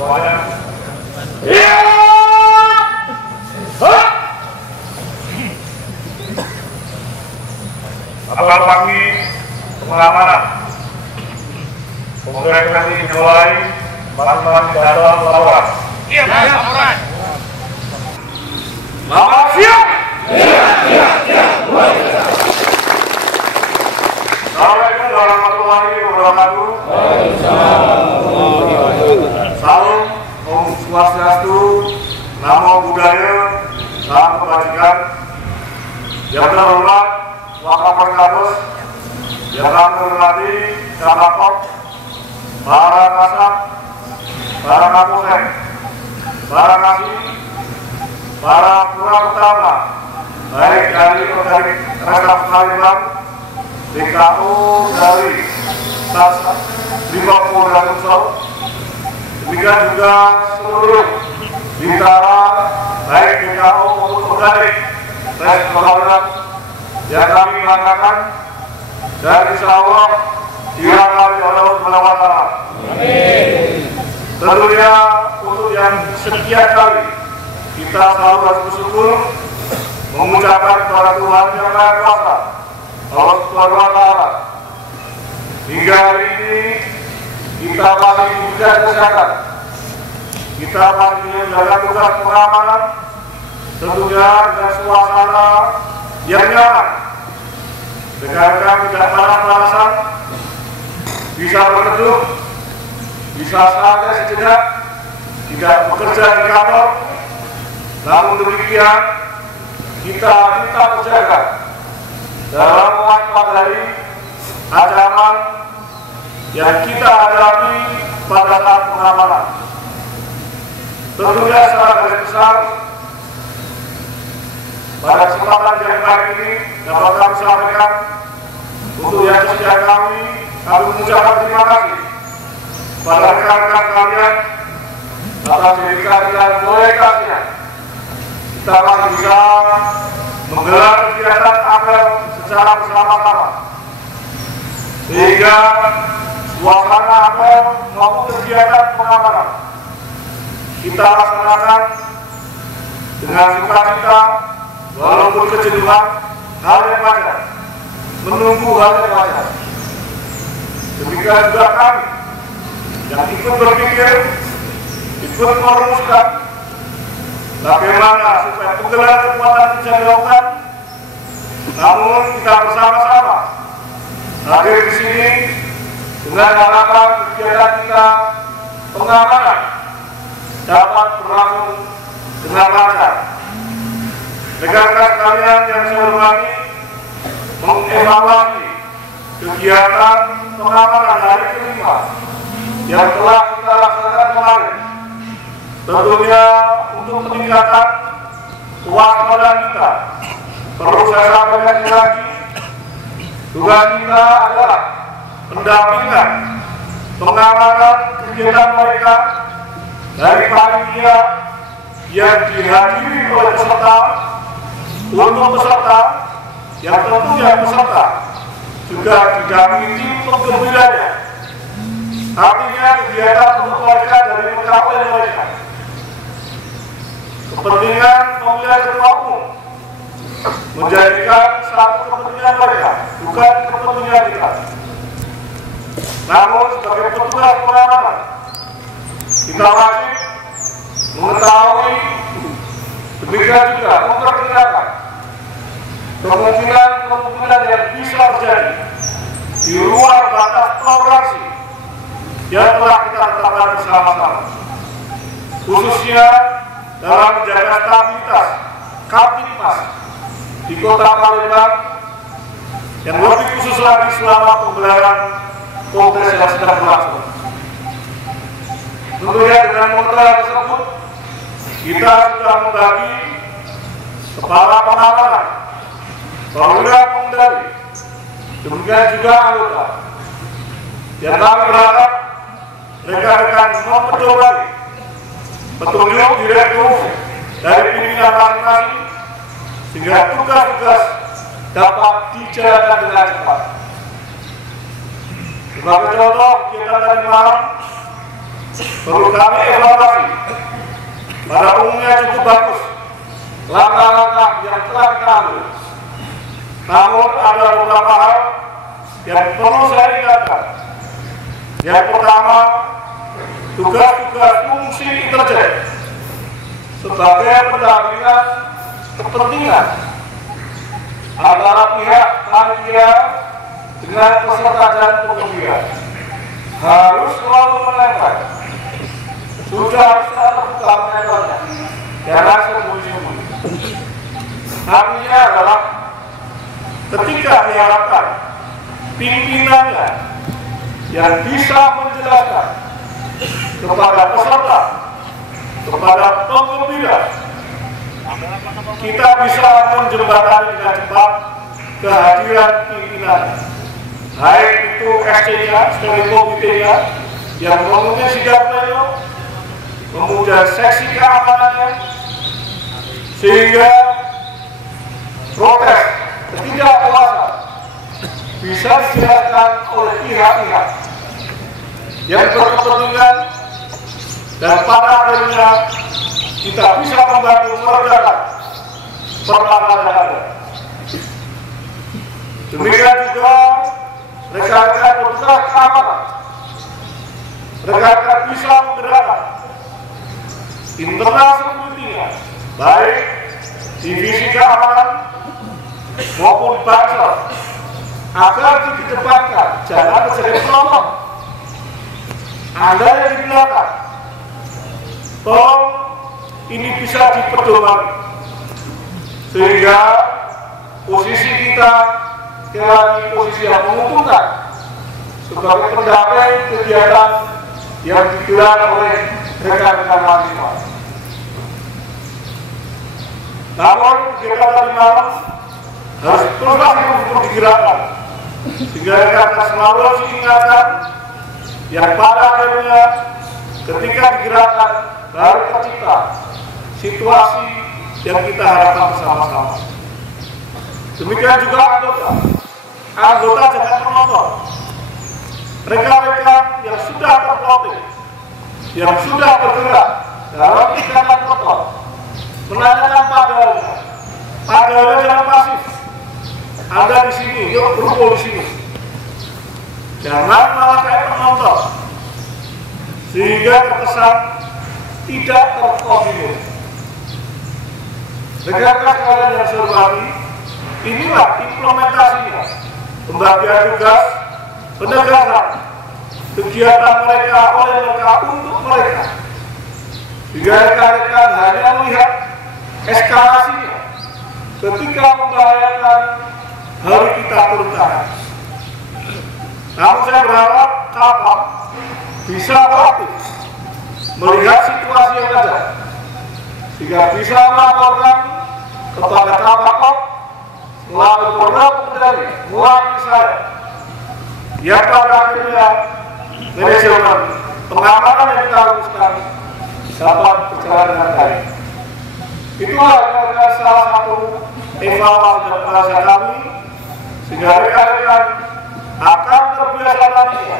semuanya. Iya. Apel pagi pengamanan. Komunikasi dimulai. Teman-teman datang laporan. Iya, laporan. Selamat siang. Iya. Assalamualaikum warahmatullahi wabarakatuh. Salam Om Swastiastu, Namo Buddhaya, salam kebajikan. Yang terhormat Wakapolres, yang kami hormati Kapolres, para kasat, para kapolsek, para kasih, para pura utama, baik dari Resort Kalimantan, DKU dari Brimob dan Unsur, demikian juga seluruh bintara baik DKU maupun dari Res Kalimantan yang kami mengatakan dan insya Allah dirahmati oleh Allah Subhanahu wa Ta'ala. Tentunya untuk yang sekian kali kita selalu harus bersyukur mengucapkan kepada Tuhan yang Maha Kuasa, Allah Subhanahu wa Ta'ala. Hingga hari ini kita masih diberikan kesehatan, kita masih menjaga tugas pengamanan, tentunya dengan suasana yang nyaman. Rekan-rekan tidak panas-panasan, bisa berteduh, bisa santai sejenak, tidak bekerja di kantor. Namun demikian, kita berjaga dalam mewaspadai ancaman yang kita hadapi pada saat pengamanan. Tentunya secara garis besar, pada kesempatan yang baik ini dapat kami sampaikan untuk yang sekian kami mengucapkan terima kasih pada rekan-rekan kalian atas dedikasi dan loyalitasnya. Kita masih bisa menggelar kegiatan apel secara bersama-sama, sehingga suasana apel maupun kegiatan pengamanan kita laksanakan dengan sukacita, walaupun kejenuhan, hal yang wajar, menunggu hal yang wajar. Demikian juga kami yang ikut berpikir, ikut merumuskan bagaimana supaya penggelaran kekuatan bisa dilakukan. Namun kita bersama-sama hadir di sini dengan harapan kegiatan kita pengamanan dapat berlangsung dengan lancar. Rekan-rekan sekalian yang saya hormati, mengevaluasi kegiatan pengamanan hari kelima yang telah kita laksanakan kemarin, tentunya untuk meningkatkan kewaspadaan kita. Perlu saya sampaikan lagi, tugas kita adalah pendampingan pengamanan kegiatan mereka dari panitia yang dihadiri oleh peserta, untuk peserta yang tentunya peserta juga didampingi tim penggembiranya. Artinya kegiatan untuk mereka dari pegawai mereka. Kepentingan pemilihan ketua umum menjadikan satu kepentingan mereka, bukan kepentingan kita. Namun sebagai petugas pengamanan, kita wajib mengetahui, demikian juga memperkirakan kemungkinan yang bisa terjadi di luar batas toleransi yang telah kita tetapkan bersama-sama, khususnya dalam menjaga stabilitas Kamtipmas di Kota Palembang, yang lebih khusus lagi selama penggelaran kongres yang sedang berlangsung. Tentunya dengan mengenal tersebut, kita sudah membagi kepala pengamanan, perwira pengendali, demikian juga anggota. Yang kami berharap rekan-rekan memperoleh petunjuk direktur dari pimpinan masing-masing, sehingga tugas-tugas dapat dijalankan dengan cepat. Sebagai contoh, kita tadi malam perlu kami evaluasi. Pada umumnya cukup bagus langkah-langkah yang telah kita ambil. Namun ada beberapa hal yang perlu saya ingatkan. Yang pertama, tugas-tugas fungsi intelijen sebagai pendampingan kepentingan antara pihak panitia dengan peserta dan pengunjung harus selalu menempel. Sudah harus terbuka menempelnya, jangan sembunyi-sembunyi. Artinya adalah ketika diharapkan pimpinannya yang bisa menjelaskan kepada peserta, kepada penggembira, kita bisa menjembatani dengan cepat kehadiran pimpinan, baik itu SC-nya, steering committee-nya yang memimpin sidang pleno, kemudian seksi keamanannya, sehingga protes ketidakpuasan bisa dijelaskan oleh pihak-pihak yang berkepentingan, dan pada akhirnya kita bisa membantu meredakan permasalahan yang ada. Demikian juga rekan-rekan petugas keamanan, rekan-rekan bisa menggerakkan internal security-nya, baik divisi keamanan maupun banser, agar dikedepankan, jangan terjadi penonton. Anda yang di belakang, tolong ini bisa dipedomani sehingga posisi kita di posisi yang menguntungkan sebagai pendamping kegiatan yang digelar oleh rekan-rekan mahasiswa. Namun kegiatan tadi malam harus terus digerakkan sehingga rekan-rekan selalu harus diingatkan yang pada akhirnya ketika digerakkan baru tercipta situasi yang kita harapkan bersama-sama. Demikian juga anggota jangan penonton, rekan-rekan yang sudah terploting, yang sudah bergerak dalam kegiatan kotor, menanyakan padahal jangan pasif. Anda di sini, yuk berkumpul di sini. Jangan malah kayak penonton, sehingga terkesan tidak terkoordinir. Rekan-rekan kalian yang saya hormati, inilah implementasinya, pembagian tugas, penegasan kegiatan mereka oleh mereka untuk mereka. Jika rekan-rekan hanya melihat eskalasinya, ketika membahayakan hari kita turun tangan. Namun saya berharap kapal bisa proaktif melihat situasi yang ada, sehingga bisa melaporkan kepada kapal melalui program kendali melalui saya, yang pada akhirnya manajemen pengamanan yang kita lakukan dapat berjalan dengan baik. Itulah adalah salah satu evaluasi dan penasihat kami, sehingga rekan-rekan akan terbiasa nantinya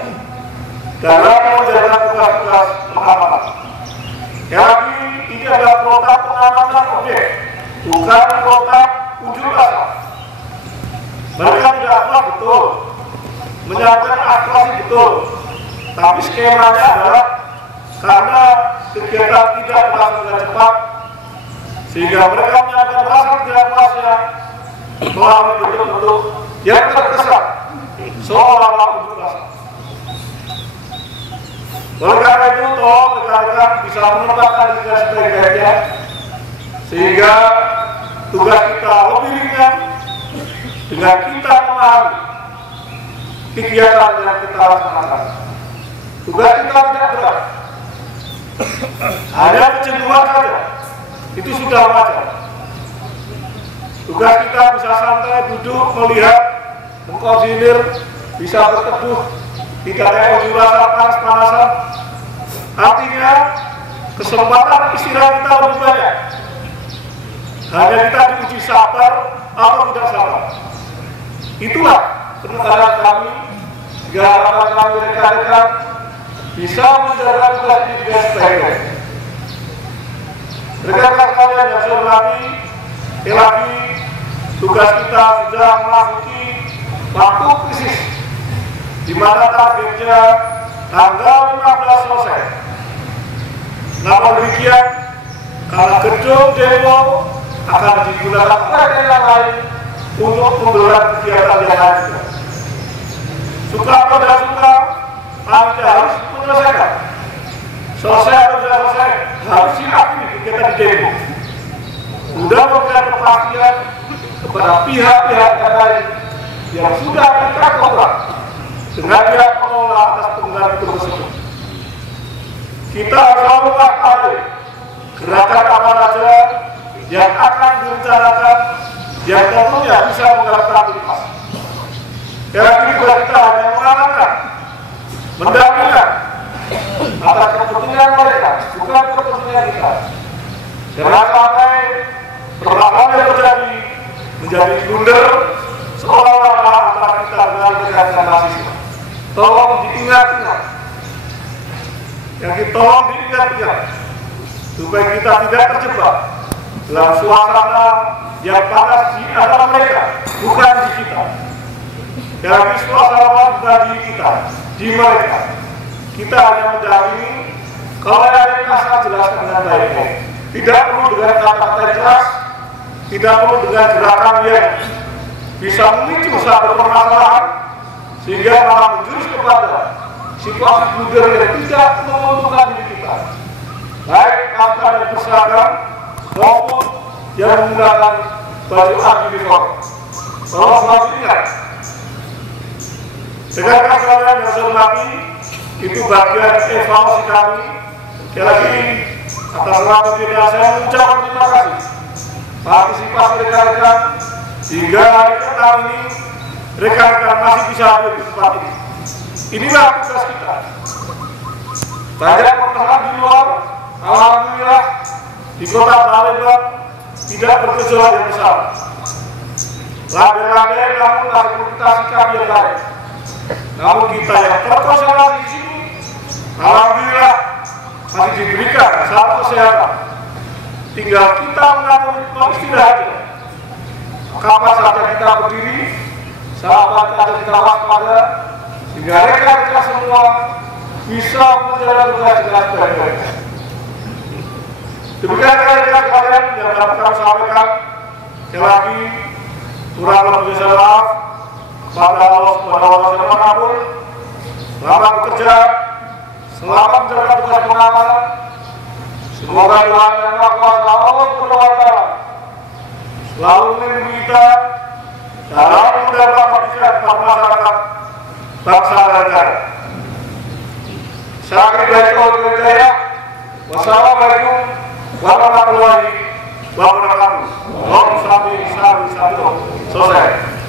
dalam menjalankan tugas-tugas pengamanan. Sekali lagi, ini adalah protap pengamanan objek, bukan protap unjuk rasa. Mereka tidak akurat betul, menyampaikan aspirasi betul, tapi skemanya adalah karena kegiatan tidak berlangsung dengan cepat, sehingga mereka menyampaikan rasa tidak puasnya melalui bentuk-bentuk yang terkesan seolah-olah unjuk rasa. Oleh karena itu, tolong rekan-rekan bisa menempatkan diri sebaik-baiknya, sehingga tugas kita lebih ringan dengan kita memahami kegiatan yang kita laksanakan. Tugas kita tidak berat, hanya kecenderungan saja, itu sudah wajar. Tugas kita bisa santai duduk, melihat, mengkoordinir, bisa berteduh, tidak ada unjuk rasa panas-panasan. Artinya kesempatan istirahat kita lebih banyak. Hanya kita diuji sabar atau tidak sabar. Itulah penekanan kami, sehingga harapan kami rekan-rekan bisa menjaga tugas ini dengan sebaik-baik. Rekan-rekan sekalian yang saya hormati, lagi tugas kita sudah memasuki waktu krisis, di mana targetnya tanggal 15 selesai. Namun demikian, karena gedung demo akan digunakan oleh daerah lain untuk menggelar kegiatan yang lain. Suka atau tidak suka, kita harus menyelesaikan. Selesai atau tidak selesai, harus siap ini kegiatan di demo. Sudah memberikan kepastian kepada pihak-pihak yang lain yang sudah mengikat kontrak dengan pihak pengelola atas penggunaan itu tersebut. Kita harus selalu waspada gerakan apa saja yang akan direncanakan yang tentunya bisa mengganggu aktivitas. Karena ini kita hanya mengarahkan, mendampingkan atas kepentingan mereka, bukan kepentingan kita. Jangan sampai perlakuan yang terjadi menjadi blunder seolah-olah antara kita dengan rekan-rekan mahasiswa. Tolong diingat-ingat. Yang kita tolong diingat-ingat supaya kita tidak terjebak dalam suasana yang panas di antara mereka, bukan di kita. Dari suasana bukan di kita, di mereka. Kita hanya mendampingi. Kalau ada yang kasar, jelaskan dengan baik-baik. Tidak perlu dengan kata-kata jelas, tidak perlu dengan gerakan yang bisa memicu satu permasalahan sehingga malah menjurus kepada situasi blunder yang tidak menguntungkan diri kita. Baik mantan yang berseragam maupun yang menggunakan baju uniform. Tolong selalu ingat. Rekan-rekan sekalian yang saya hormati, itu bagian evaluasi kami. Sekali lagi atas nama pimpinan saya mengucapkan terima kasih partisipasi rekan-rekan sehingga hari ke-6 ini rekan-rekan masih bisa hadir di tempat ini. Inilah tugas kita. Banyak permasalahan di luar, alhamdulillah di kota Palembang tidak bergejolak yang besar. Landai-landai namun aktivitas kami yang lain. Namun kita yang terkonsentrasi di sini, alhamdulillah masih diberikan satu kesehatan. Tinggal kita mengatur istirahatnya. Kapan saja kita berdiri, saat saja kita waspada, sehingga rekan-rekan semua bisa menjalankan tugas dengan baik-baik. Demikian rekan-rekan kalian yang dapat kami sampaikan. Sekali lagi, kurang lebih saya maaf pada Allah Subhanahu wa Ta'ala. Selamat bekerja, selamat menjalankan tugas pengamanan. Semoga Tuhan yang Maha Kuasa Allah Subhanahu wa Ta'ala selalu melindungi kita dalam mendapat masyarakat bangsa dan negara. Wassalamualaikum warahmatullahi wabarakatuh. Om Sami Sami Sami. Selesai.